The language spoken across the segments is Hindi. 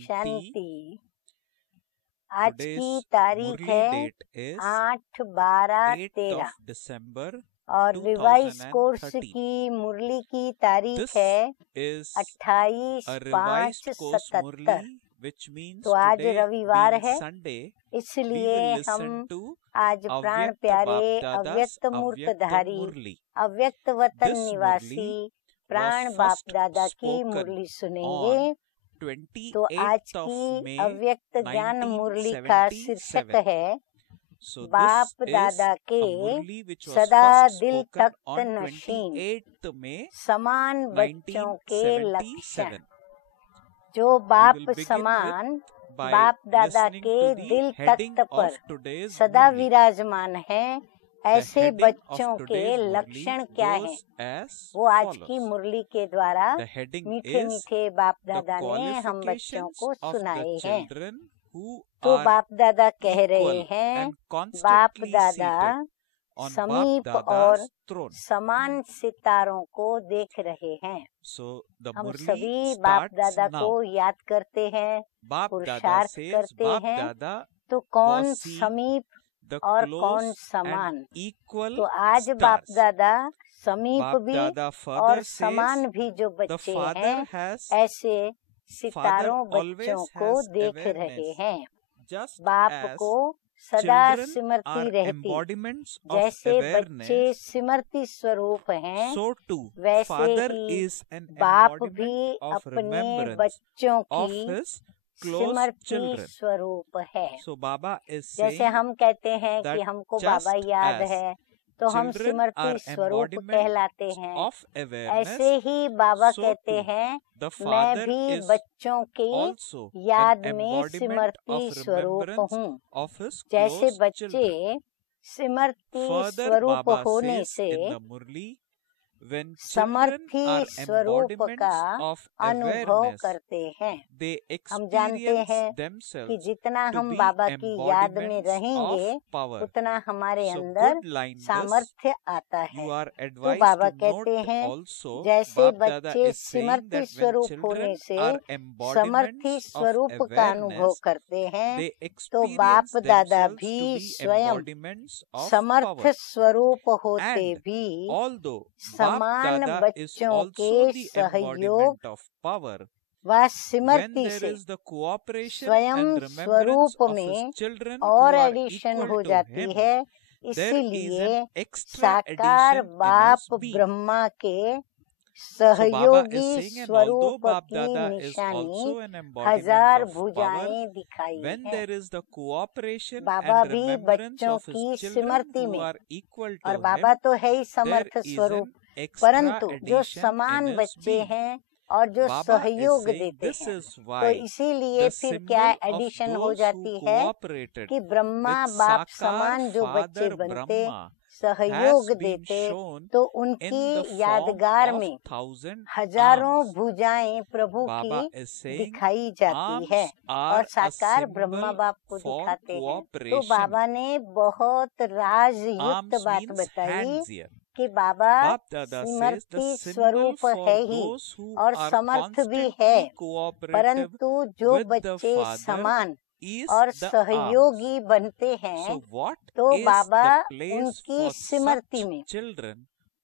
शांति। आज की तारीख है 8/12/13 और रिवाइज कोर्स की मुरली की तारीख है 28/5/77। तो आज रविवार है, इसलिए हम आज प्राण प्यारे अव्यक्त मूर्तधारी अव्यक्त वतन निवासी प्राण बाप दादा की मुरली सुनेंगे। तो आज की अव्यक्त ज्ञान मुरली का शीर्षक है बाप दादा के सदा दिल तख्त नशीन समान बच्चों के लक्षण। जो बाप समान बाप दादा के दिल तख्त पर सदा विराजमान हैं, ऐसे बच्चों के लक्षण क्या हैं, वो आज की मुरली के द्वारा मीठे मीठे बाप दादा ने हम बच्चों को सुनाए हैं। तो बाप दादा कह रहे हैं, बाप दादा समीप और समान सितारों को देख रहे हैं। हम सभी बाप दादा को याद करते हैं, पुरुषार्थ करते हैं। तो कौन समीप और कौन समान? तो आज बाप दादा समीप भी और समान भी जो बच्चे हैं, ऐसे सितारों बच्चों को देख रहे हैं। बाप को सदा स्मृति रहती, जैसे बच्चे स्मृति स्वरूप हैं, वैसे ही बाप भी अपने बच्चों की स्मृति स्वरूप है। जैसे हम कहते हैं कि हमको बाबा याद है, तो हम स्मृति स्वरूप कहलाते हैं। ऐसे ही बाबा कहते हैं, मैं भी बच्चों की याद में स्मृति स्वरूप हूँ। जैसे बच्चे स्मृति स्वरूप होने से समर्थी स्वरूप का अनुभव करते हैं। हम जानते हैं कि जितना हम बाबा की याद में रहेंगे, उतना हमारे अंदर सामर्थ्य आता है। तो बाबा कहते हैं, जैसे बच्चे समर्थी स्वरूप होने से समर्थी स्वरूप का अनुभव करते हैं, तो बाप दादा भी स्वयं समर्थ स्वरूप होते भी समान बच्चों के सहयोग व स्मृति से स्वयं स्वरूप में और एडिशन हो जाती है। इसीलिए साकार बाप ब्रह्मा के सहयोगी स्वरूप की निशानी 1000 भुजाएं दिखाई हैं। बाबा भी बच्चों की स्मृति में, और बाबा तो है ही समर्थ स्वरूप, परंतु जो समान बच्चे हैं और जो सहयोग देते हैं, तो इसीलिए फिर क्या एडिशन हो जाती है कि ब्रह्मा बाप समान जो बच्चे बनते, सहयोग देते, तो उनकी यादगार में हजारों भुजाएं प्रभु की दिखाई जाती है और साकार ब्रह्मा बाप को दिखाते हैं। तो बाबा ने बहुत राजयुक्त बात बताई कि बाबा स्मृति स्वरूप है ही और समर्थ भी है, परंतु जो बच्चे समान और सहयोगी बनते हैं, तो बाबा उनकी स्मृति में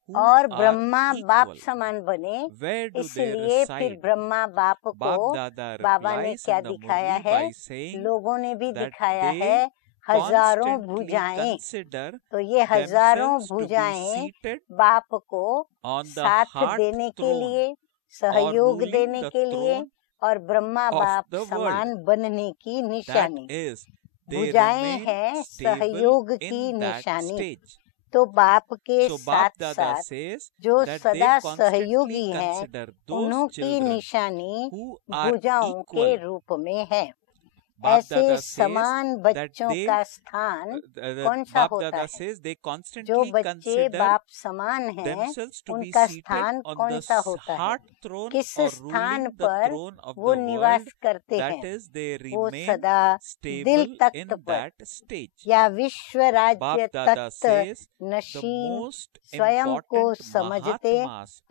और ब्रह्मा बाप समान बने। इसलिए फिर ब्रह्मा बाप को बाबा ने क्या दिखाया है, लोगों ने भी दिखाया है, हजारों भुजाएं। तो ये हजारों भुजाएं बाप को साथ देने के लिए, सहयोग देने के लिए और ब्रह्मा बाप समान बनने की निशानी। भुजाएं हैं सहयोग की निशानी। तो बाप के साथ साथ जो सदा सहयोगी हैं, उन्हों की निशानी भुजाओं के रूप में है। ऐसे समान बच्चों का स्थान कौन सा होता है? जो बच्चे बाप समान हैं, उनका स्थान कौन सा होता है? किस स्थान पर वो निवास करते हैं? वो सदा दिल तख्त पर या विश्व राज्य तख्त नशीन स्वयं को समझते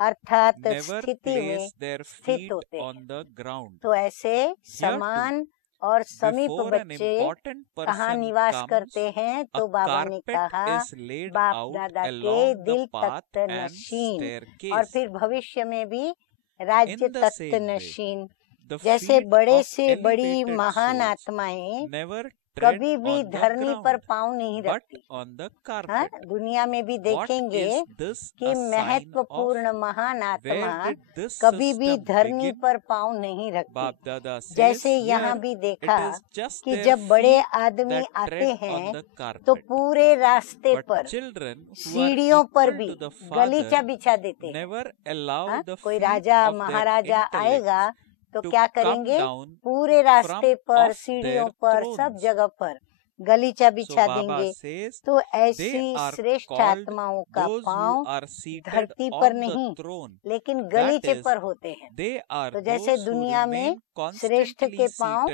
अर्थात स्थिति में स्थित होते हैं। तो ऐसे समान और समीप बच्चे कहाँ निवास करते हैं? तो बाबा ने कहा बाप दादा के दिल तख्त नशीन, और फिर भविष्य में भी राज्य तख्त नशीन। जैसे बड़े से बड़ी महान आत्माएं कभी भी धरनी पर पाँव नहीं रखती। हाँ, दुनिया में भी देखेंगे कि महत्वपूर्ण महान आत्मा कभी भी धरनी पर पाँव नहीं रखती। जैसे यहाँ भी देखा कि जब बड़े आदमी आते हैं तो पूरे रास्ते पर सीढ़ियों पर भी गलीचा बिछा देते हैं। कोई राजा महाराजा आएगा तो क्या करेंगे? पूरे रास्ते पर, सीढ़ियों पर, सब जगह पर गलीचा बिछा देंगे। तो ऐसी श्रेष्ठ आत्माओं का पांव धरती पर नहीं लेकिन गलीचे पर होते हैं। तो जैसे दुनिया में श्रेष्ठ के पांव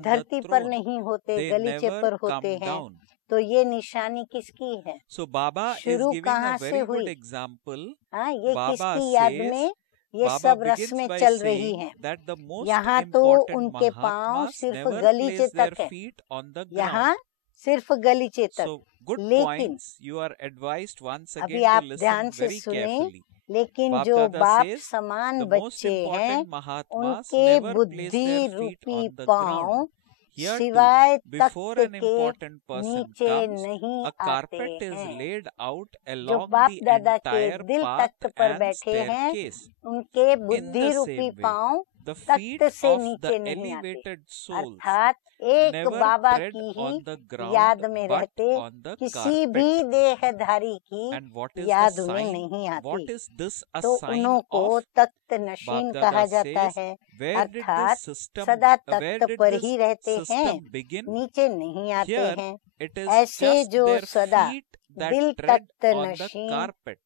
धरती पर नहीं होते, गलीचे पर होते हैं। तो ये निशानी किसकी है? शुरू कहाँ से हुई? हाँ, ये किसकी याद में ये सब रस्में चल रही हैं? यहाँ तो उनके पाँव सिर्फ गलीचे तक है, यहाँ सिर्फ गलीचे तक। लेकिन अभी आप ध्यान से सुने, लेकिन जो बाप समान बच्चे हैं उनके बुद्धि रूपी पाँव सिवाय तख्त के नीचे नहीं आते हैं। जो बाप दादा के दिल तख्त पर बैठे हैं उनके बुद्धि रूपी पाँव तख्त से नीचे नहीं आते, अर्थात एक बाबा की ही याद में रहते, किसी भी देहधारी की याद में नहीं आती। तो उन्हों को तख्त नशीन कहा जाता है, अर्थात सदा तख्त पर ही रहते हैं, नीचे नहीं आते हैं। ऐसे जो सदा दिल तख्त नशीन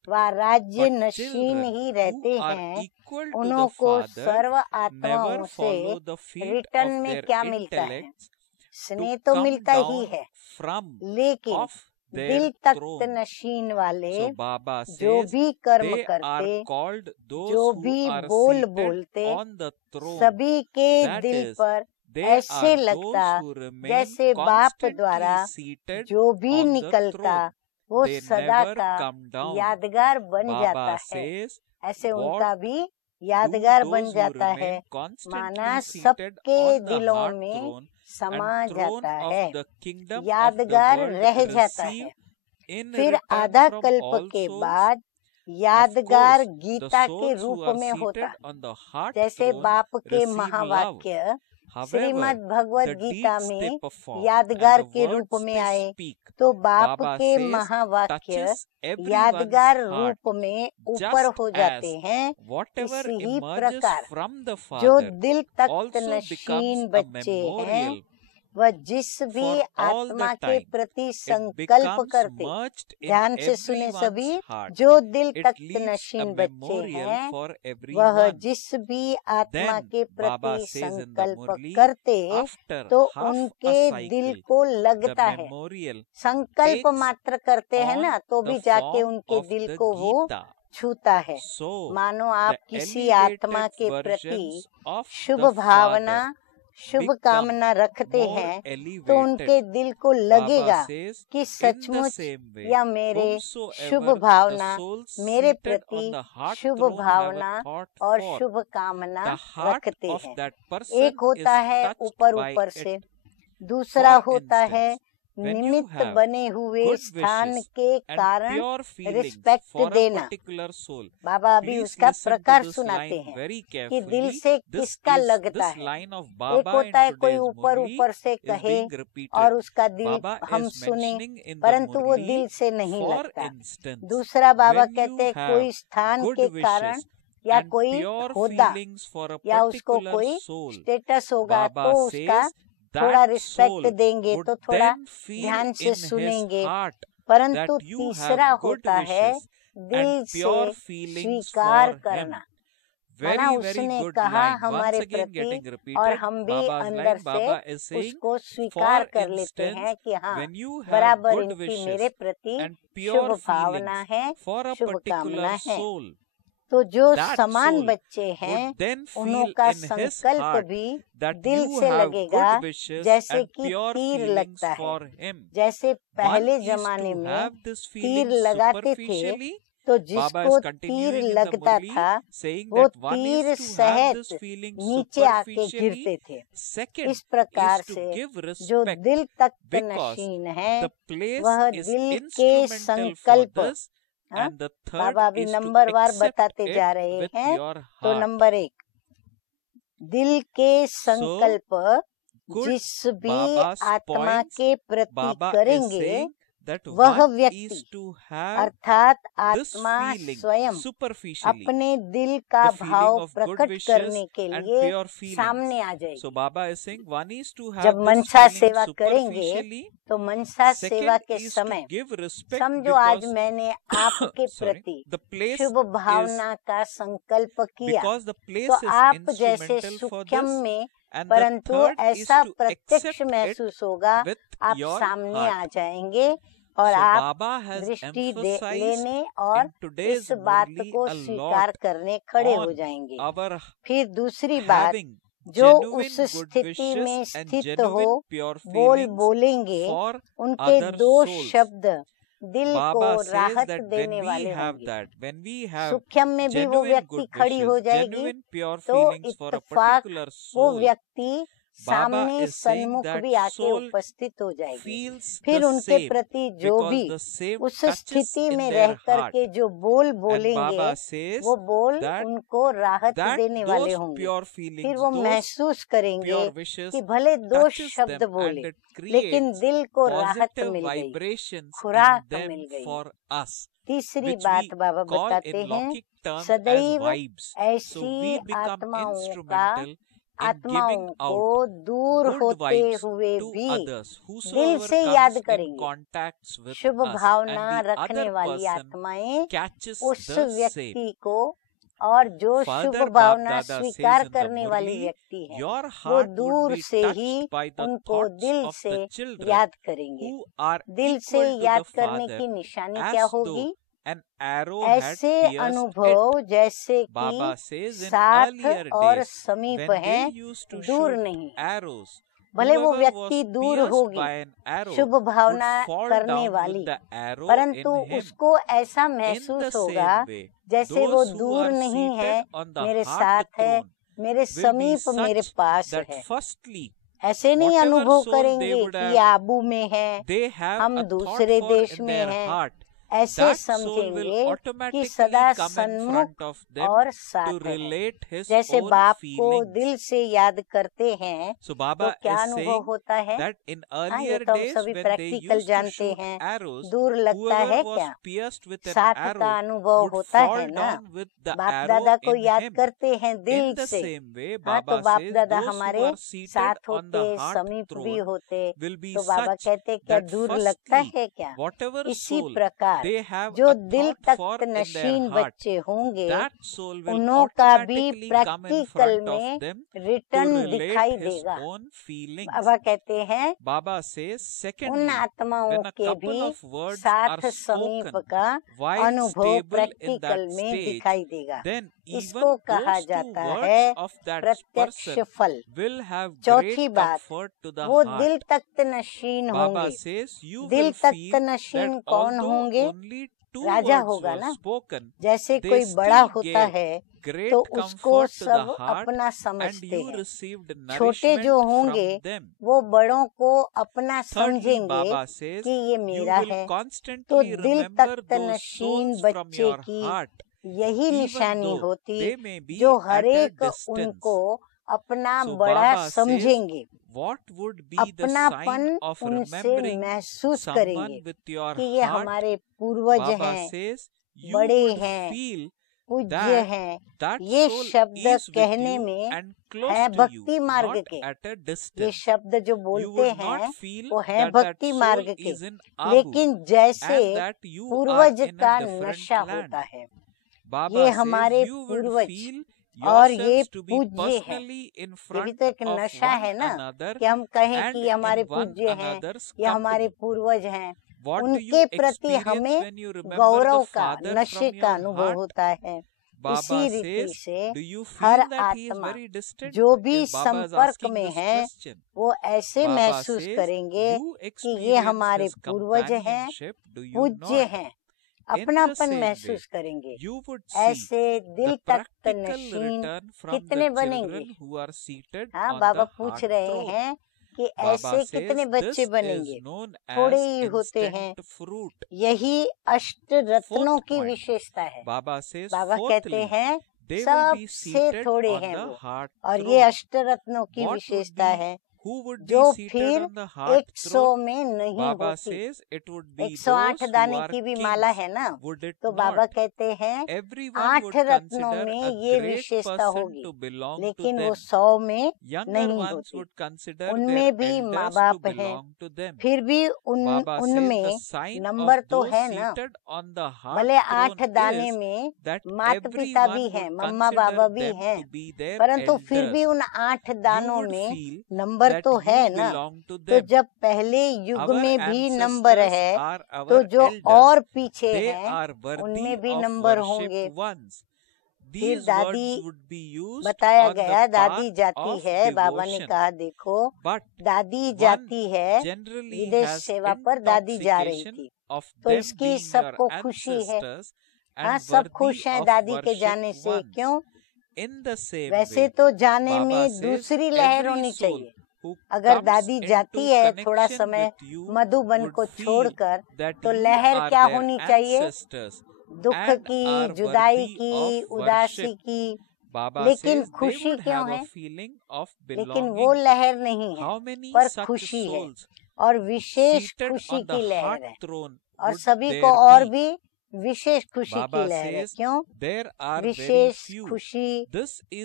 व राज्य नशीन ही रहते हैं, उन्हों को सर्व आत्माओं से रिटर्न में क्या मिलता है? स्नेह तो मिलता ही है, लेकिन दिल तख्त नशीन वाले जो भी कर्म करते, जो भी बोल बोलते, सभी के दिल पर ऐसे लगता जैसे बाप द्वारा जो भी निकलता वो सदा का यादगार बन जाता है। ऐसे उनका भी यादगार बन जाता है, माना सबके दिलों में समा जाता है, यादगार रह जाता है। फिर आधा कल्प के बाद यादगार गीता के रूप में होता। जैसे बाप के महावाक्य श्रीमद् भगवद गीता में यादगार के रूप में आए, तो बाप के महावाक्य यादगार रूप में ऊपर हो जाते हैं। इसी प्रकार जो दिल तख्त नशीन बच्चे हैं वह जिस भी आत्मा के प्रति संकल्प करते, ध्यान से सुने सभी, जो दिल तख्त नशीन बच्चे हैं वह जिस भी आत्मा के प्रति संकल्प करते तो उनके दिल को लगता है। संकल्प मात्र करते हैं ना, तो भी जाके उनके दिल को वो छूता है। मानो आप किसी आत्मा के प्रति शुभ भावना, शुभ कामना रखते हैं तो उनके दिल को लगेगा कि सचमुच या मेरे शुभ भावना, मेरे प्रति शुभ भावना और शुभ कामना रखते हैं। एक होता है ऊपर ऊपर से, दूसरा होता है निमित्त बने हुए स्थान के कारण रिस्पेक्ट देना। बाबा अभी उसका प्रकार सुनाते हैं कि दिल से किसका लगता है। एक होता है कोई ऊपर ऊपर से कहे और उसका दिल हम सुने परंतु वो दिल से नहीं लगता। दूसरा बाबा कहते हैं कोई स्थान के कारण या कोई होदा या उसको कोई स्टेटस होगा तो उसका थोड़ा रिस्पेक्ट देंगे तो थोड़ा ध्यान से सुनेंगे। परंतु तीसरा होता है दिल से स्वीकार करना। माना उसने कहा हमारे प्रति और हम भी अंदर से उसको स्वीकार कर लेते हैं कि हाँ बराबर इनकी मेरे प्रति शुभ भावना है, शुभकामना है। तो जो समान बच्चे हैं उनका संकल्प भी दिल से लगेगा जैसे कि तीर लगता है। जैसे पहले जमाने में तीर लगाते थे तो जिसको तीर लगता था वो तीर सहज नीचे आके गिरते थे। इस प्रकार से जो दिल तक नशीन है वह दिल के संकल्प, बाबा अभी नंबर वार बताते जा रहे हैं। तो नंबर 1 दिल के संकल्प जिस भी आत्मा के प्रति करेंगे वह व्यक्ति अर्थात आत्मा स्वयं अपने दिल का भाव प्रकट करने के लिए सामने आ जाएगी। जब मनसा सेवा करेंगे तो मनसा सेवा के समय समझो आज मैंने आपके प्रति शुभ भावना का संकल्प किया तो आप जैसे सूक्ष्म में परंतु ऐसा प्रत्यक्ष महसूस होगा, आप सामने आ जाएंगे और आप दृष्टि लेने और इस बात को स्वीकार करने खड़े हो जाएंगे। फिर दूसरी बात, जो उस स्थिति में स्थित हो बोलेंगे उनके 2 शब्द दिल को राहत देने वाले होंगे। सूक्ष्म में भी वो व्यक्ति खड़ी हो जाएगी तो इत्तेफाक वो व्यक्ति सामने सन्मुख भी आके उपस्थित हो जाएगी। फिर उनके प्रति जो भी उस स्थिति में रह करके जो बोलेंगे वो बोल उनको राहत देने वाले होंगे। फिर वो महसूस करेंगे कि भले 2 शब्द बोले लेकिन दिल को राहत मिल गई, खुराक मिल गई। तीसरी बात बाबा बताते हैं, सदैव ऐसी आत्माओं को दूर होते हुए भी दिल से याद करेंगे। शुभ भावना रखने वाली आत्माएं उस व्यक्ति को, और जो शुभ भावना स्वीकार करने वाली व्यक्ति है वो दूर से ही उनको दिल से याद करेंगे। दिल से याद करने की निशानी क्या होगी? ऐसे अनुभव जैसे कि साथ और समीप हैं, दूर नहीं। भले वो व्यक्ति दूर होगी शुभ भावना करने वाली, परंतु उसको ऐसा महसूस होगा जैसे वो दूर नहीं है, मेरे साथ है, मेरे समीप मेरे पास है। ऐसे नहीं अनुभव करेंगे कि आबू में है, हम दूसरे देश में हैं। ऐसे समझेंगे कि सदा सन्मुख और साथ है। जैसे बाप को दिल से याद करते हैं तो क्या अनुभव होता है? ये तो हम सभी प्रैक्टिकल जानते हैं। दूर लगता है क्या? साथ का अनुभव होता है ना। बाप दादा को याद करते हैं दिल से। हाँ, तो बाप दादा हमारे साथ होते, समीप भी होते, तो बाबा कहते क्या दूर लगता है क्या? इसी प्रकार जो दिल तक नशीन बच्चे होंगे उन्हों का भी प्रैक्टिकल में रिटर्न दिखाई देगा। बाबा कहते हैं उन आत्माओं के भी साथ समीप का अनुभव प्रैक्टिकल में दिखाई देगा। इसको कहा जाता है प्रत्यक्ष फल। चौथी बात, वो दिल तक नशीन होंगे। दिल तक नशीन कौन होंगे? राजा होगा ना। जैसे कोई बड़ा होता है तो उसको सब अपना समझते हैं। छोटे जो होंगे वो बड़ों को अपना समझेंगे कि ये मेरा है। तो दिल तक नशीन बच्चे की यही निशानी होती, जो हरेक उनको अपना बड़ा समझेंगे, अपनापन उनसे महसूस करेंगे कि ये हमारे पूर्वज हैं, बड़े हैं। पूज्य हैं, ये शब्द कहने में है भक्ति मार्ग के। ये शब्द जो बोलते हैं वो है भक्ति मार्ग के, लेकिन जैसे पूर्वज का नशा होता है, ये हमारे पूर्वज और ये पूज्य है। ये भी तो एक नशा है ना कि हम कहें कि हमारे पूज्य हैं या हमारे पूर्वज हैं, उनके प्रति हमें गौरव का, नशे का अनुभव होता है। इसी रीति से हर आत्मा जो भी संपर्क में है वो ऐसे महसूस करेंगे कि ये हमारे पूर्वज हैं, पूज्य हैं, अपनापन महसूस करेंगे। ऐसे दिल तख्त नशीन कितने बनेंगे? हाँ, बाबा पूछ रहे हैं कि ऐसे कितने बच्चे बनेंगे? थोड़े ही होते हैं। यही अष्ट रत्नों की विशेषता है। बाबा कहते हैं सबसे थोड़े हैं वो, और ये अष्ट रत्नों की विशेषता है जो फिर 100 में नहीं होती। 108 दाने की भी माला है ना, तो बाबा कहते हैं 8 रत्नों में ये विशेषता होगी, लेकिन वो 100 में नहीं होती। उनमें भी माँ बाप हैं, फिर भी उनमें नंबर तो है ना। भले 8 दाने में माता पिता भी हैं, मम्मा बाबा भी हैं, परंतु फिर भी उन 8 दानों में नंबर तो है ना। तो जब पहले युग में भी नंबर है, तो जो और पीछे हैं उनमें भी नंबर होंगे। फिर दादी बताया गया, दादी जाती है। बाबा ने कहा देखो, दादी जाती है विदेश सेवा पर, दादी जा रही थी, तो इसकी सबको खुशी है। हाँ, सब खुश हैं दादी के जाने से। क्यों? वैसे तो जाने में दूसरी लहर होनी चाहिए। अगर दादी जाती है थोड़ा समय मधुबन को छोड़कर, तो लहर क्या होनी चाहिए? दुख की, जुदाई की, उदासी की। लेकिन खुशी क्यों है? लेकिन वो लहर नहीं है, पर खुशी है, और विशेष खुशी की लहर है, और सभी को और भी विशेष खुशी की लहर है। क्यों विशेष खुशी?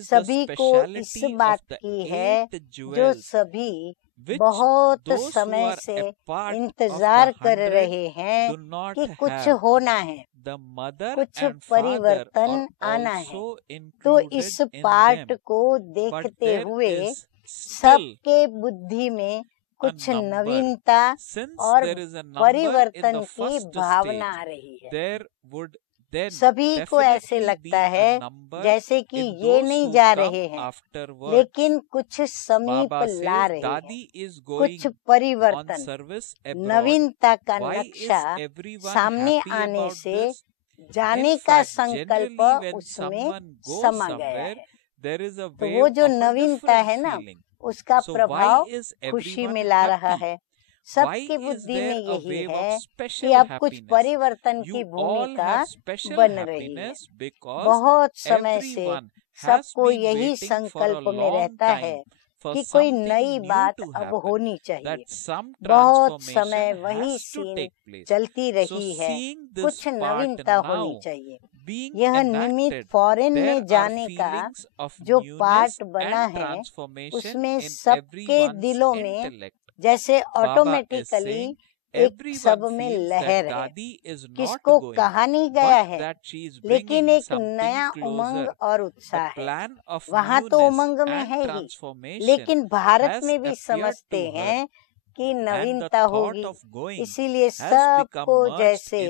सभी को इस बात की है जो सभी बहुत समय से इंतजार कर रहे हैं कि कुछ होना है, कुछ परिवर्तन आना है। तो इस पाठ को देखते हुए सबके बुद्धि में कुछ नवीनता और परिवर्तन की भावना आ रही है। सभी को ऐसे लगता है जैसे कि ये नहीं जा रहे हैं, लेकिन कुछ समीप ला रहे हैं, कुछ परिवर्तन, नवीनता का नक्शा सामने आने से जाने का संकल्प उसमें समा गया है। तो वो जो नवीनता है ना, उसका प्रभाव खुशी में ला रहा है। सबकी बुद्धि में यही है कि अब कुछ परिवर्तन की भूमिका बन रही है। बहुत समय से सबको यही संकल्प में रहता है कि कोई नई बात अब होनी चाहिए। बहुत समय वही सीन चलती रही है, कुछ नवीनता होनी चाहिए। यह निमित्त फॉरेन में जाने का जो पाठ बना है, उसमें सबके दिलों में जैसे ऑटोमेटिकली एक सब में लहर है। किसको कहा नहीं गया है, लेकिन एक नया उमंग और उत्साह है। वहाँ तो उमंग में है ही, लेकिन भारत में भी समझते हैं कि नवीनता होगी, इसीलिए सबको जैसे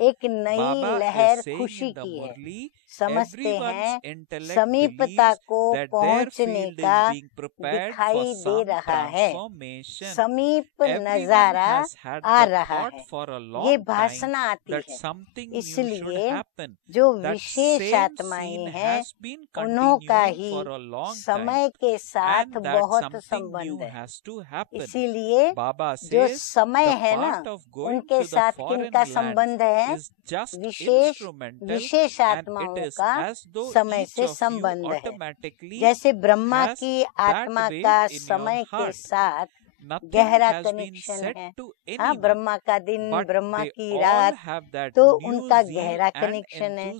एक नई लहर खुशी की है। समझते हैं समीपता को पहुंचने का दिखाई दे रहा है, समीप नजारा आ रहा है, ये भाषण आती है। इसलिए जो विशेष आत्माएं हैं, उन्हों का ही समय के साथ बहुत संबंध है। इसीलिए जो समय है ना, उनके साथ किनका संबंध है? विशेष आत्माओं का समय से संबंध है। जैसे ब्रह्मा की आत्मा का समय के साथ गहरा कनेक्शन है। हाँ, ब्रह्मा का दिन, ब्रह्मा की रात, तो उनका गहरा कनेक्शन है।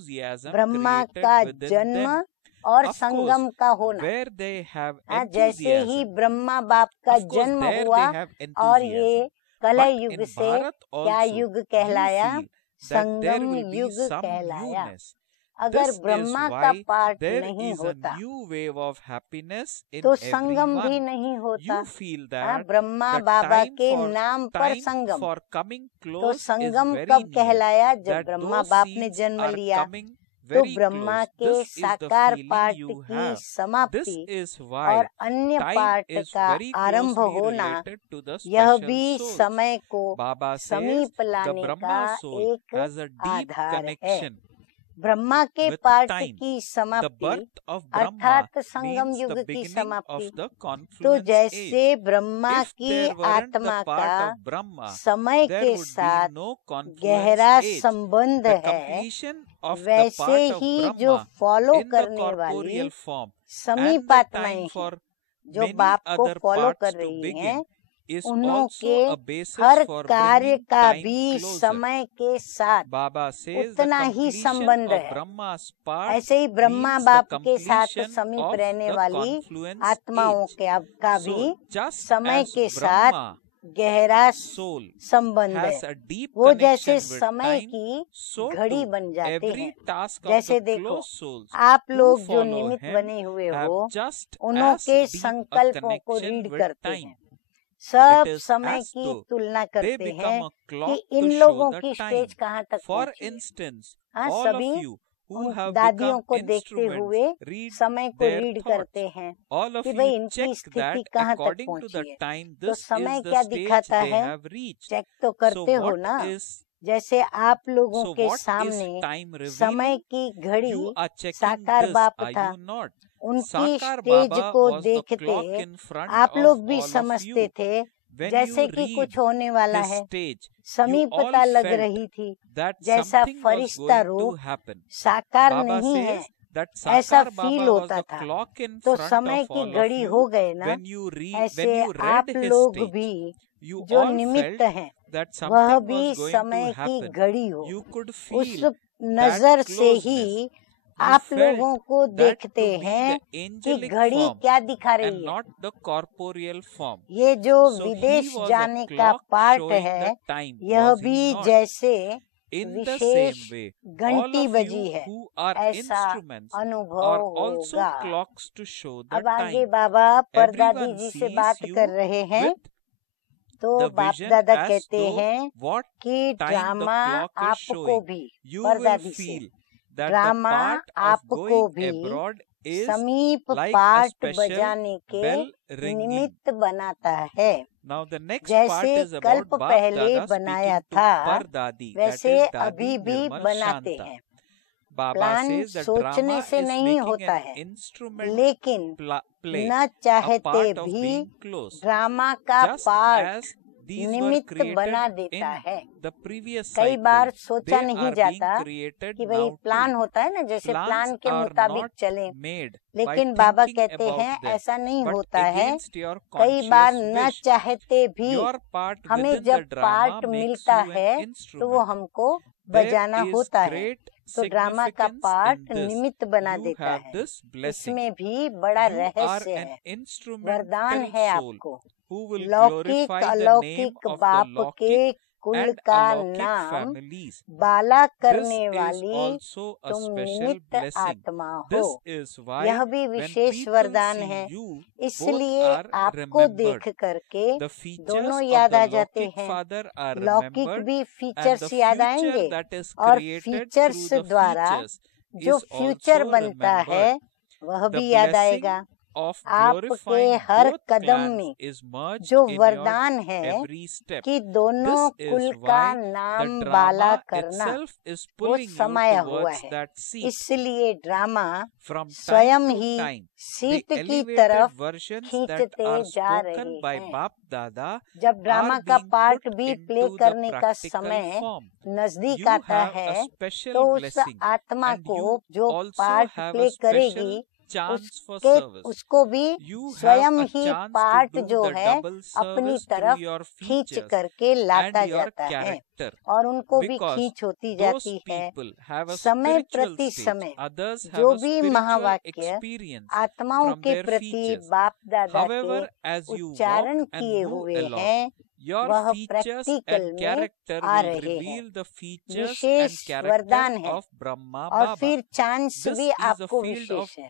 ब्रह्मा का जन्म और संगम का होना, जैसे ही ब्रह्मा बाप का जन्म हुआ और ये कलह युग से क्या युग कहलाया, संगम युग कहलाया। अगर ब्रह्मा का पार्ट नहीं होता तो संगम भी नहीं होता। ब्रह्मा बाबा के नाम पर संगम, तो संगम कब कहलाया, जब ब्रह्मा बाप ने जन्म लिया। तो ब्रह्मा के साकार पार्ट की समाप्ति और अन्य पार्ट का आरंभ होना, यह भी समय को समीप लाने का एक आधार है। ब्रह्मा के पार्ट की समाप्ति अर्थात संगम युग की समाप्ति, तो जैसे ब्रह्मा की आत्मा का समय के साथ गहरा संबंध है, वैसे ही जो फॉलो करने वाली समीप आत्माएं जो बाप को फॉलो कर रही हैं, उनके हर कार्य का भी समय के साथ उतना ही संबंध है। ऐसे ही ब्रह्मा बाप के साथ समीप रहने वाली आत्माओं का भी समय के साथ गहरा संबंध है। वो जैसे समय की घड़ी बन जाते हैं। जैसे देखो, आप लोग जो निमित्त बने हुए हो, उनके संकल्पों को रीड करते हैं, सब समय की तुलना करते हैं कि इन लोगों की स्टेज कहाँ तक पहुंची। हाँ, सभी दादियों को देखते हुए समय को रीड करते हैं कि भाई इनकी स्थिति कहाँ तक पहुंची है। तो समय क्या दिखाता है, चेक तो करते हो ना। जैसे आप लोगों के सामने समय की घड़ी साकार बाप था, उनकी स्टेज को देखते आप लोग भी समझते थे जैसे कि कुछ होने वाला है। समीपता लग रही थी, जैसा फरिश्ता रूप साकार नहीं है ऐसा फील होता था। तो समय की घड़ी हो गए ना, ऐसे आप लोग भी जो निमित्त हैं वह भी समय की घड़ी हो। उस नजर से ही आप लोगों को देखते हैं कि घड़ी क्या दिखा रही है। ये जो विदेश जाने का पार्ट है, यह भी जैसे विशेष घंटी बजी है, ऐसा अनुभव होगा। अब आगे बाबा परदादी जी से बात कर रहे हैं, तो बाप दादा कहते हैं कि ड्रामा आपको भी, परदादी से, ड्रामा आपको भी समीप पार्ट बजाने के निमित्त बनाता है। जैसे कल्प पहले बनाया था, वैसे अभी भी बनाते हैं। प्लान सोचने से नहीं होता है, लेकिन न चाहते भी ड्रामा का पार्ट निमित्त बना देता है। कई बार सोचा नहीं जाता कि भाई प्लान होता है ना, जैसे प्लान के मुताबिक चले, लेकिन बाबा कहते हैं ऐसा नहीं होता है। कई बार न चाहते भी हमें जब पार्ट मिलता है तो वो हमको बजाना होता है। तो ड्रामा का पार्ट निमित्त बना देता है। इसमें भी बड़ा रहस्य है, वरदान है आपको। लौकिक अलौकिक बाप के कुल का नाम बाला करने वाली तुम निमित्त आत्मा हो। यह भी विशेष वरदान है। इसलिए आपको देख करके दोनों याद आ जाते हैं। लौकिक भी फीचर्स याद आएंगे और फीचर्स द्वारा जो फ्यूचर बनता है वह भी याद आएगा। आपके हर कदम में जो वरदान है कि दोनों कुल का नाम बाला करना, वो समाया हुआ है। इसलिए ड्रामा स्वयं ही सीट की तरफ खींचते जा रहे हैं। जब ड्रामा का पार्ट भी प्ले करने का समय नजदीक आता है, तो उस आत्मा को जो पार्ट प्ले करेगी उसको भी स्वयं ही पाठ जो है अपनी तरफ खींच करके लाता जाता है और उनको भी खींच होती जाती है। समय प्रति समय जो भी महावाक्य आत्माओं के प्रति बाप दादा के उच्चारण किए हुए हैं वह प्रैक्टिकल में आ रहे हैं। विशेष वरदान है और फिर चांस भी आपको विशेष है।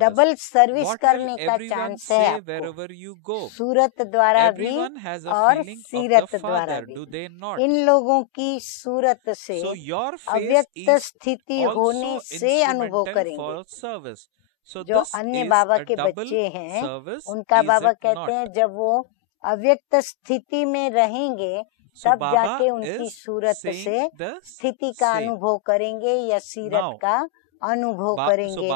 डबल सर्विस करने का चांस है आपको, सूरत द्वारा भी और सीरत द्वारा भी। इन लोगों की सूरत से अव्यक्त स्थिति होने से अनुभव करेंगे। जो अन्य बाबा के बच्चे हैं उनका बाबा कहते हैं जब वो अव्यक्त स्थिति में रहेंगे तब जाके उनकी सूरत से स्थिति का अनुभव करेंगे या सीरत का अनुभव करेंगे।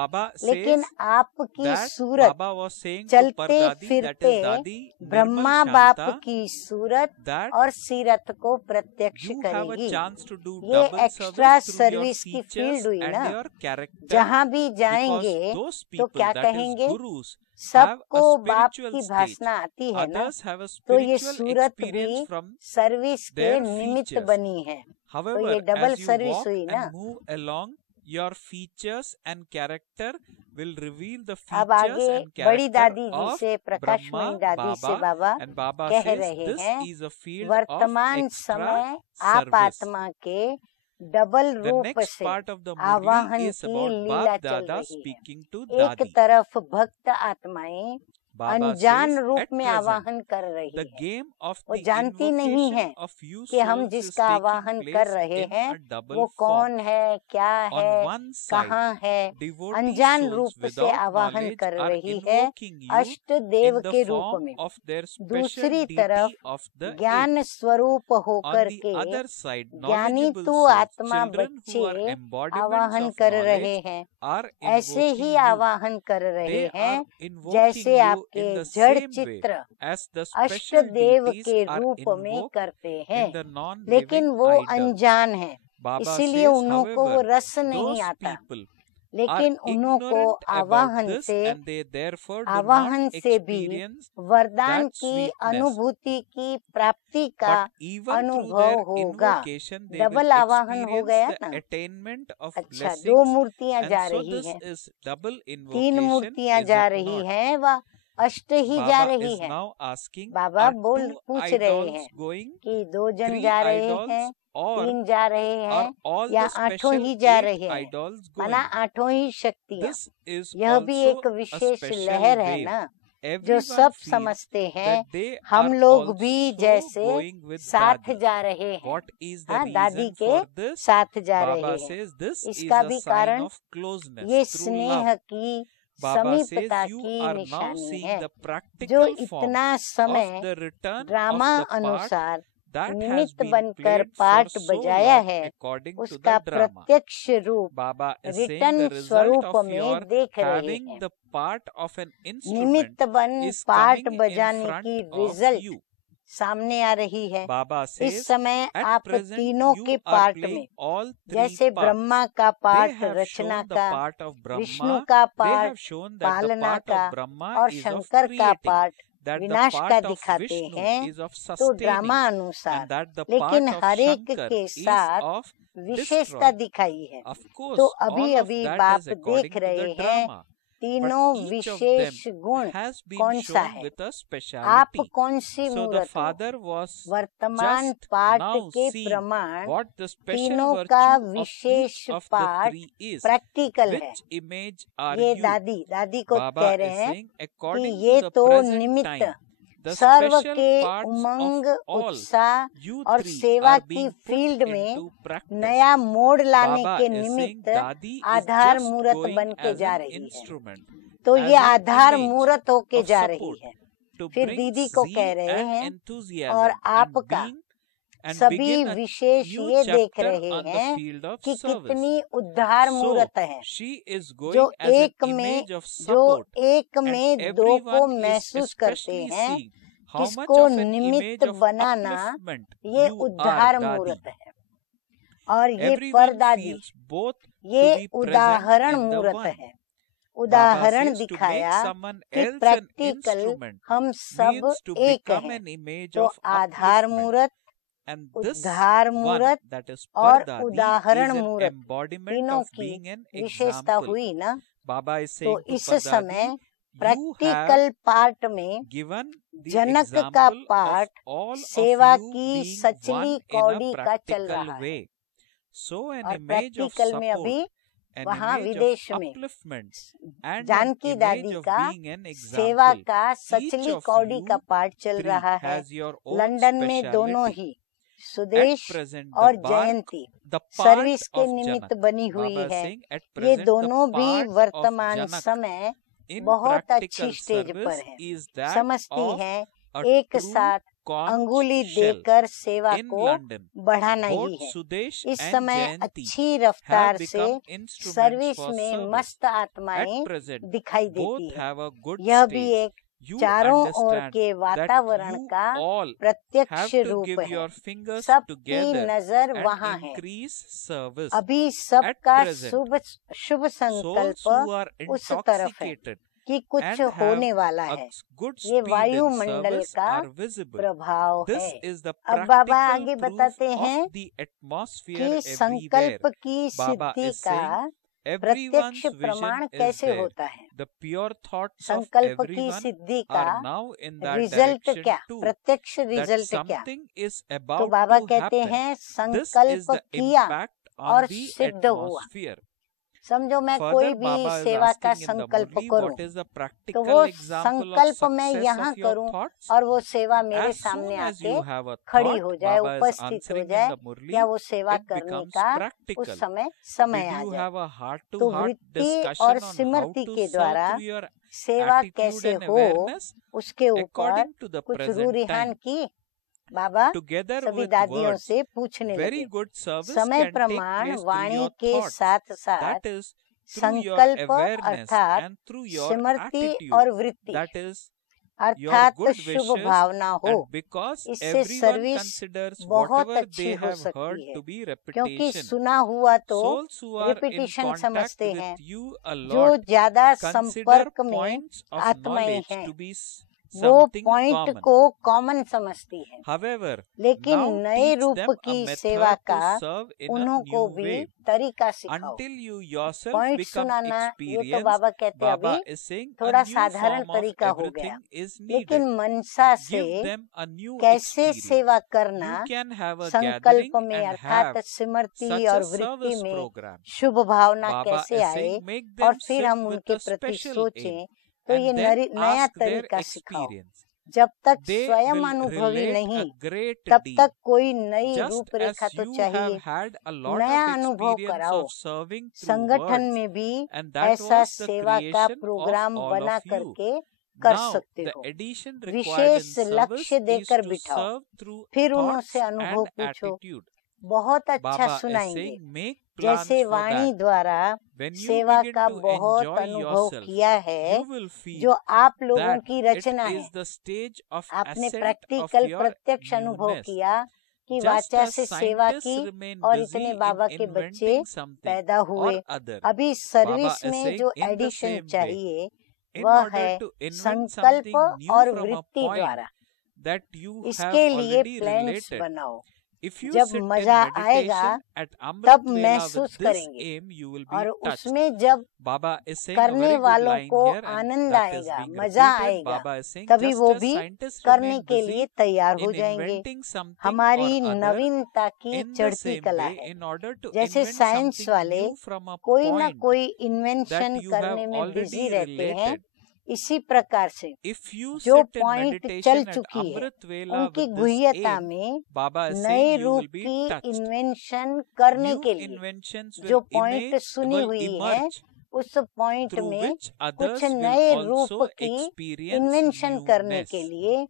लेकिन आपकी सूरत चलते फिरते ब्रह्मा बाप की सूरत और सीरत को प्रत्यक्ष करेगी। ये एक्स्ट्रा सर्विस की फील्ड हुई ना। जहाँ भी जाएंगे तो क्या कहेंगे, सबको बाप की भाषा आती है ना, तो ये सूरत भी सर्विस के निमित्त बनी है। तो ये डबल सर्विस हुई ना। Your features and character will reveal the अब features आगे and बड़ी दादी character जी of से प्रकाशमयी दादी Brahma, से बाबा and Baba कह says रहे this हैं is a field वर्तमान of समय extra आप service. आत्मा के डबल The रूप next से part of the आवाहन movie is की about लीला Bap चल Dada रही है। speaking to एक Dadi. तरफ भक्त आत्माएं Baba अनजान says, रूप at में present, आवाहन कर रही the है। game of वो the जानती नहीं है invocation of you कि हम souls is जिसका taking आवाहन कर place रहे in हैं a double वो form. कौन है, क्या On है, one side, कहाँ है। devotee अनजान souls रूप से without आवाहन knowledge कर are रही है invoking you अष्ट देव in the के रूप form में। of their special दूसरी deity तरफ of the ज्ञान eight. स्वरूप On होकर the के other side, ज्ञानी knowledgeable तू souls, आत्मा children who are बच्चे embodiments आवाहन of कर knowledge, रहे हैं, are ऐसे ही invoking you. आवाहन कर रहे They हैं are invoking जैसे you आपके in the जड़ same way चित्र as the अष्ट special देव deities के are रूप में invoked करते in हैं। the non-living लेकिन वो idols. अनजान है, Baba इसीलिए says, उन्हों को वो however, रस नहीं those आता। people are लेकिन उन्हों को ignorant about आवाहन this से and they therefore do आवाहन not से भी experience वरदान that की sweetness. अनुभूति की प्राप्ति का But even through अनुभव their होगा। invocation, they डबल will आवाहन हो experience गया the ना। attainment of अच्छा, blessings, दो मूर्तियां and जा so रही this हैं, is double तीन invocation मूर्तियां is जा it रही not? हैं, वह अष्ट ही जा Baba रही is हैं। now asking, बाबा are बोल two पूछ रहे idols हैं going, कि दो जन three जा रहे idols, हैं, or तीन जा रहे are हैं, all या the आठों special ही जा 8 रहे हैं, idols माना going? आठों ही शक्तियाँ। This is यह भी also एक a विशेष special लहर है wave. ना, जो Everyone सब feels समझते हैं। that they हम are लोग भी also जैसे going with साथ Dadi. जा रहे हैं, What is the हाँ, दादी reason के for this? साथ जा Baba रहे हैं। says this is इसका a भी sign कारण of closeness ये through स्नेह love. की Baba says समीपता you की are now निशानी seeing है, the जो practical form इतना of समय the return drama of the part अनुसार that has निमित्त been बनकर played for पाठ so बजाया long है, according to उसका the drama. प्रत्यक्ष रूप Baba is saying return the result स्वरूप of में your देख रहे having हैं। the part of an instrument निमित्त बन is पाठ coming in बजाने front की of रिजल्ट you. सामने आ रही है। Baba इस says, समय at आप present तीनों you के are पार्ट playing में, all three जैसे parts. ब्रह्मा का They पार्ट, have रचना shown the का, part of विष्णु Brahma. का They part, have shown that the पालना part का, of Brahma और is of शंकर का creating, पार्ट that the विनाश का part of दिखाते Vishnu हैं, is of तो sustaining, ड्रामा अनुसार। and that the लेकिन part of हर एक Shankar के is साथ of विशेषता destroying. दिखाई है। Of course, तो all अभी of अभी that बाप is according देख to रहे the हैं drama. But तीनों each of them विशेष गुण has been कौन सा shown है। with a आप speciality. कौन सी So the मूर्त हो? father was वर्तमान just पाठ now के seeing प्रमाण what the special तीनों virtue का of विशेष each of the पाठ three is. प्रैक्टिकल है। Which image are ये you? दादी को Baba कह is रहे हैं saying, कि according ये to the तो present निमित्त time, the सर्व special के parts उमंग, of all उत्साह you और three सेवा are की being put फील्ड में into practice. नया मोड़ लाने Baba के is saying निमित्त Dadi is आधार just मूरत going बन के as जा an रही है। instrument, तो as ये an आधार image मूरत होके of जा रही support है। to फिर bring दीदी को कह zeal रहे and हैं enthusiasm और and आपका being and सभी begin a विशेष new ये देख chapter रहे on the हैं field of कि service. कितनी उद्धार So मूरत है, she is जो going as an एक में image of support, में and दो को everyone is महसूस करते especially हैं। seeing how much किसको of an निमित्त image of बनाना upliftment ये you उद्धार are, Dadi. मूरत है। और ये Everyone परदादी feels both ये to be present उदाहरण in the मूरत one. है। उदाहरण दिखाया कि प्रैक्टिकल हम सब एक हैं। तो आधार मूर्त, उद्धार मूर्त और उदाहरण मूर्त तीनों की विशेषता हुई ना। तो इस समय प्रैक्टिकल पार्ट में जनक का पाठ सेवा की सचली कौड़ी का चल रहा है। और प्रैक्टिकल में अभी वहाँ विदेश में जानकी दादी का सेवा का सचली कौड़ी का पाठ चल रहा है। लंदन में दोनों ही सुदेश और जयंती सर्विस के निमित्त बनी हुई है। ये दोनों भी वर्तमान समय बहुत अच्छी स्टेज पर हैं। समझती हैं एक साथ अंगुली देकर सेवा को बढ़ाना ही है। इस समय अच्छी रफ्तार से सर्विस में मस्त आत्माएं दिखाई देती है। यह भी एक चारों ओर के वातावरण का प्रत्यक्ष रूप है। सबकी नजर वहाँ है। अभी सबका शुभ संकल्प उस तरफ है कि कुछ होने वाला है। ये वायुमंडल का प्रभाव है। अब बाबा आगे बताते हैं कि संकल्प की सिद्धि का प्रत्यक्ष प्रमाण कैसे होता है। संकल्प की सिद्धि का रिजल्ट क्या, प्रत्यक्ष रिजल्ट क्या। तो बाबा कहते हैं संकल्प किया और सिद्ध हुआ। समझो मैं कोई भी सेवा का संकल्प करूं तो वो संकल्प मैं यहाँ करूं और वो सेवा मेरे सामने आके खड़ी हो जाए, उपस्थित हो जाए, या वो सेवा करने का उस समय आ जाए। तो वृत्ति और स्मृति के द्वारा सेवा कैसे हो उसके ऊपर कुछ रूरिहान की बाबा सभी दादियों से पूछने लगे। समय प्रमाण वाणी के साथ साथ संकल्प अर्थात स्मृति और वृत्ति अर्थात शुभ भावना हो, इससे सर्विस बहुत अच्छी हो सकती है। क्योंकि सुना हुआ तो रिपीटिशन समझते हैं। जो ज्यादा संपर्क में आत्माएं हैं वो पॉइंट को कॉमन समझती है। लेकिन नए रूप की सेवा का उन्हों को भी तरीका सिखाओ। पॉइंट सुनाना ये तो बाबा कहते अभी थोड़ा साधारण तरीका हो गया, लेकिन मनसा से कैसे सेवा करना, संकल्प में अर्थात स्मृति और वृत्ति में शुभ भावना कैसे आए और फिर हम उनके प्रति सोचें, तो ये नया तरीका सिखाओ। जब तक स्वयं अनुभवी नहीं तब तक कोई नई रूपरेखा तो चाहिए। नया अनुभव कराओ। संगठन में भी ऐसा सेवा का प्रोग्राम बना करके कर सकते हो। विशेष लक्ष्य देकर बिठाओ, फिर उनसे अनुभव पूछो। बहुत अच्छा सुनाएंगे। जैसे वाणी द्वारा सेवा का बहुत अनुभव किया है, जो आप लोगों की रचना है। आपने प्रैक्टिकल प्रत्यक्ष अनुभव किया कि वाचा से सेवा की और इतने बाबा के बच्चे पैदा हुए। अभी सर्विस में जो एडिशन चाहिए वह है संकल्प और वृत्ति द्वारा। इसके लिए प्लान्स बनाओ। जब मजा आएगा तब महसूस करेंगे, और उसमें जब करने वालों को आनंद आएगा, मजा आएगा, तभी वो भी करने के लिए तैयार हो जाएंगे। हमारी नवीनता की चढ़ती कला है। जैसे साइंस वाले कोई ना कोई इन्वेंशन करने में बिजी रहते हैं, इसी प्रकार से जो पॉइंट चल चुकी है उनकी गुह्यता में नए रूप की इन्वेंशन करने के लिए जो पॉइंट सुनी हुई है उस पॉइंट में कुछ नए रूप की इन्वेंशन करने के लिए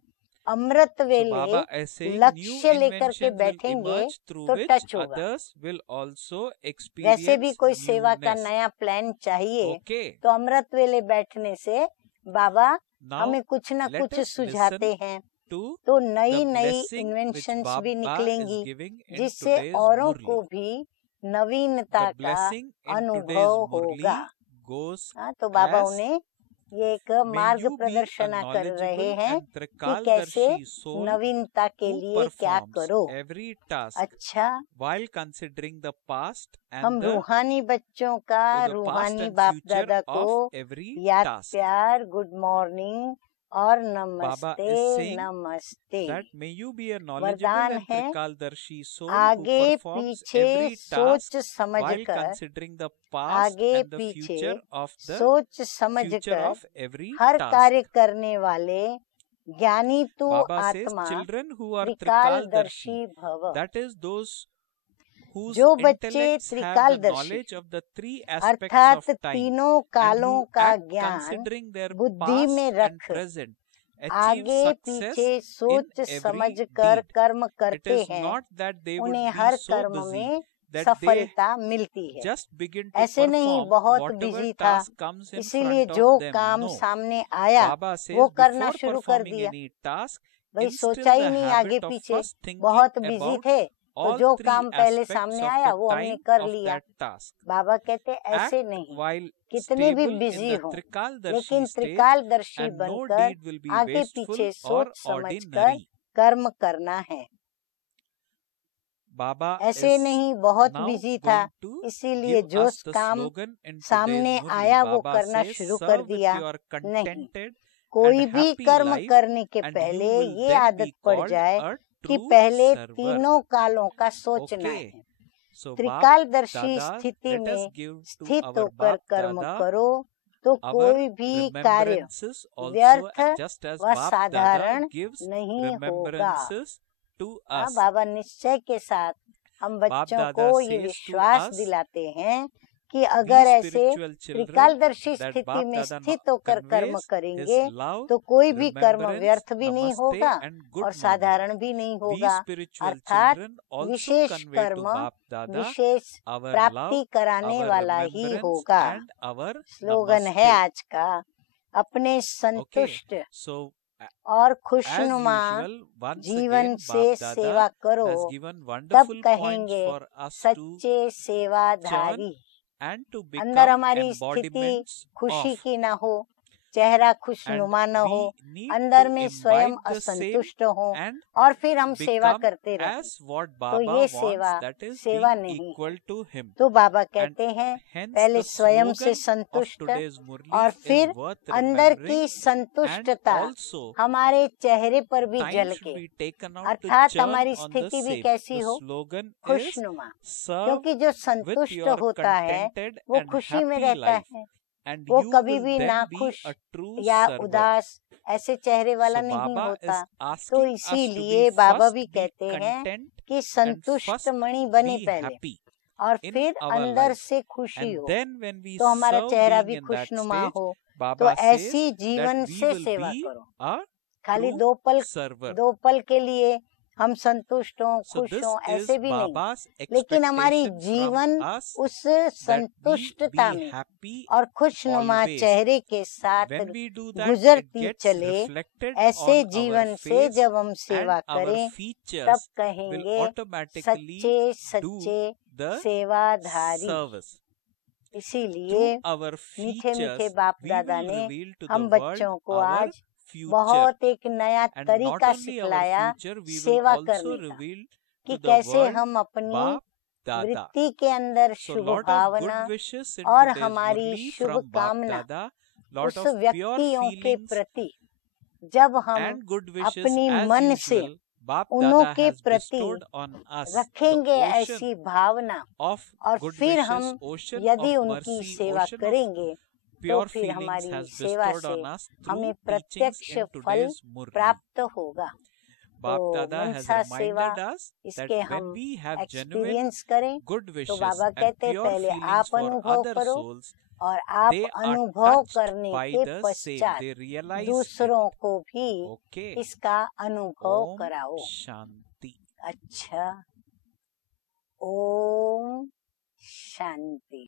अमृत वेले लक्ष्य लेकर के बैठेंगे तो टच होगा। वैसे भी कोई सेवा का नया प्लान चाहिए तो अमृत वेले बैठने से बाबा हमें कुछ न कुछ सुझाते हैं, तो नई नई इन्वेंशंस भी निकलेंगी, जिससे औरों को भी नवीनता का अनुभव होगा। goes तो बाबा as, उन्हें ये एक मार्ग प्रदर्शन कर रहे हैं कि कैसे नवीनता के लिए क्या करो। every task अच्छा, while considering the past हम and the रूहानी बच्चों का, past रूहानी and बाप future दादा को of every याद, task. प्यार, गुड मॉर्निंग और Baba नमस्ते is saying नमस्ते that may you be a knowledgeable वरदान and है। trikaldarshi soul आगे who performs पीछे every सोच task समझ while कर, considering the past आगे and the पीछे future of the सोच समझ future कर of every हर task. कार्य करने वाले ज्ञानी तू Baba आत्मा says children who are त्रिकालदर्शी trikaldarshi, भव। that is those whose जो बच्चे intellects have the त्रिकालदर्शी knowledge of the three aspects अर्थात of time तीनों and कालों who का act ज्ञान considering their बुद्धि past में and रख present achieve आगे success पीछे in सोच every समझ कर deed. कर्म It करते is हैं, not that they would उन्हें be हर so कर्म busy में that they सफलता मिलती है। just begin to ऐसे नहीं perform बहुत whatever बिजी था, task comes in इसीलिए front जो of them. काम No. सामने आया Baba वो says करना before शुरू कर performing दिया। any task, भाई instill सोचा ही the नहीं आगे habit of पीछे, first thinking बहुत बिजी about थे, तो all जो three काम पहले aspects सामने of आया the वो हमने time कर of लिया। that task. बाबा कहते ऐसे Act नहीं, while कितने भी stable in बिजी the हो, trikaldarshi लेकिन stage, त्रिकालदर्शी and no बनकर deed will be आगे wasteful पीछे or सोच समझ कर ordinary. कर्म करना है। Baba ऐसे is नहीं बहुत now बिजी था, going to इसीलिए give जो us the काम slogan in सामने today's Murli. आया वो Baba करना says, शुरू कर serve with दिया। your नहीं, contented कोई and भी happy कर्म life करने के and you पहले will ये then आदत be पड़ called जाए a कि true पहले server. तीनों कालों का सोचना Okay. है। So Bap त्रिकालदर्शी Dada, स्थिति let us में give to स्थित our होकर Bap कर्म Dada करो तो our कोई भी कार्य remembrances also, व्यर्थ just as व Bap Dada साधारण gives नहीं होगा। remembrances to us. बाबा निश्चय के साथ हम बच्चों को ये विश्वास दिलाते हैं कि अगर ऐसे त्रिकालदर्शी स्थिति में स्थित होकर कर्म करेंगे तो कोई भी कर्म व्यर्थ भी नहीं होगा और साधारण भी नहीं होगा। अर्थात विशेष कर्म विशेष प्राप्ति कराने वाला ही होगा। स्लोगन है आज का, अपने संतुष्ट और खुशनुमा जीवन से सेवा करो, तब कहेंगे सच्चे सेवाधारी। अंदर हमारी स्थिति खुशी की न हो, चेहरा खुशनुमा न हो, अंदर में स्वयं असंतुष्ट हो और फिर हम सेवा करते रहें, तो ये सेवा नहीं है। तो बाबा कहते हैं पहले स्वयं से संतुष्ट और फिर अंदर की संतुष्टता हमारे चेहरे पर भी झलके, अर्थात हमारी स्थिति भी कैसी हो, खुशनुमा। क्योंकि जो संतुष्ट होता है वो खुशी में रहता है, वो कभी भी नाखुश या उदास ऐसे चेहरे वाला नहीं होता। तो इसीलिए बाबा भी कहते हैं कि संतुष्ट मणि बने पहले और फिर अंदर से खुशी हो, तो हमारा चेहरा भी खुशनुमा हो। तो ऐसी जीवन से सेवा करो। खाली दो पल के लिए हम संतुष्ट हों, खुश हों, ऐसे भी नहीं, लेकिन हमारी जीवन उस संतुष्टता में और खुशनुमा चेहरे के साथ गुजरती चले। ऐसे जीवन से जब हम सेवा करें तब कहेंगे सच्चे सेवाधारी। इसीलिए मीठे मीठे बाप दादा ने हम बच्चों को आज बहुत एक नया तरीका सिखलाया सेवा करने का, कि कैसे हम अपनी वृत्ति के अंदर शुभ भावना और हमारी शुभ कामना उस व्यक्तियों के प्रति जब हम अपनी मन से उन्हों के प्रति रखेंगे ऐसी भावना, और फिर हम यदि उनकी सेवा करेंगे तो फिर हमारी सेवा से हमें प्रत्यक्ष फल प्राप्त होगा। तो मनसा सेवा इसके हम एक्सपीरियंस करें। तो बाबा कहते पहले आप अनुभव करो और आप अनुभव करने के पश्चात दूसरों को भी इसका अनुभव कराओ। शांति। अच्छा, ओम शांति।